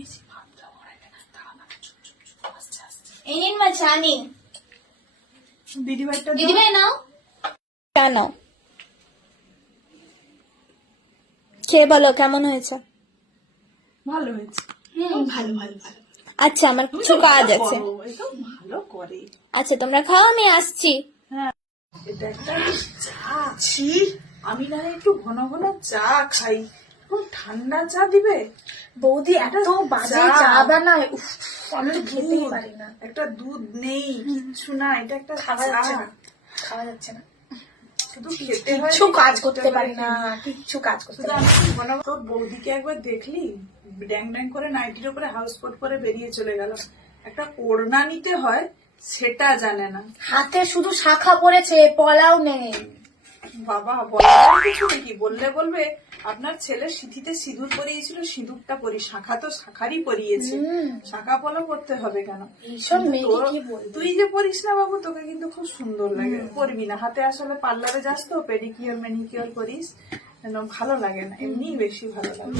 বেশি ভাবটা মরে গেল, দাঁড়া না, চুপ চুপ চুপ, আস্তে আস্তে। এই নিন মা চা নিন। দিদিভাইটা দিদিভাই নাও, চা নাও। খেয়ে বলো কেমন হয়েছে। ভালো হয়েছে। ভালো ভালো ভালো। আচ্ছা আমার কিছু কাজ আছে। এটা ভালো করে। আচ্ছা তোমরা খাও, আমি আসছি। এটা একটা চা। ছি, আমি না একটু ঘন ঘন চা খাই, খুব ঠান্ডা চা দিবে বৌদি এত বাজে চা বানায়, উফ, আমি তো খেতেই পারি না। একটা দুধ নেই, কিচ্ছু না, এটা একটা খাওয়া চা। যাচ্ছে না, খাওয়া যাচ্ছে না, শুধু খেতে হয়, কিচ্ছু কাজ করতে পারি না, কিচ্ছু কাজ করতে শুধু পারি না। আমি ঘন তোর বৌদিকে একবার দেখলি ড্যাং ড্যাং করে নাইটির উপরে হাউস কোট পরে বেরিয়ে চলে গেল। একটা ওড়না নিতে হয় সেটা জানে না। হাতে শুধু শাখা পড়েছে, পলাও নেই। বাবা বলার কিছু নাকি, বললে বলবে আপনার ছেলে সিঁথিতে সিঁদুর পরিয়েছিল, সিঁদুরটা পরি, শাখা তো শাখারই পরিয়েছে, শাখা পলা করতে হবে কেন? এইসব মেয়েকে কি বলবো। তুই যে পরিস না বাবু, তোকে কিন্তু খুব সুন্দর লাগে, পরবি না। হাতে আসলে পার্লারে যাস তো, পেডিকিওর ম্যানিকিওর করিস, ভালো লাগে না, এমনি বেশি ভালো লাগে।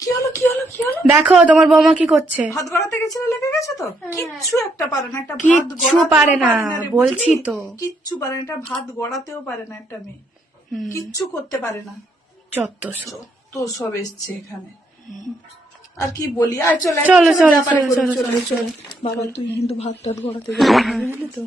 কি হলো কি হলো কি হলো? দেখো তোমার বৌমা কি করছে। ভাত গড়াতে গেছিলে, লেগে গেছে তো। কিচ্ছু একটা পারে না, একটা ভাত কিচ্ছু গড়াতেও পারে না, রে, বলছি বুঝলি? তো। কিচ্ছু পারে না, একটা ভাত গড়াতেও পারে না একটা মেয়ে, কিচ্ছু করতে পারে না। যত তো সব এসছে এখানে, আর কি বলি। আর চলে চলো, চলো, জাপানি চলো, করে চলো, চলে চলো, চলে। বাবা তুই কিন্তু ভাত টাত গড়াতে গেলি, বুঝলি তো।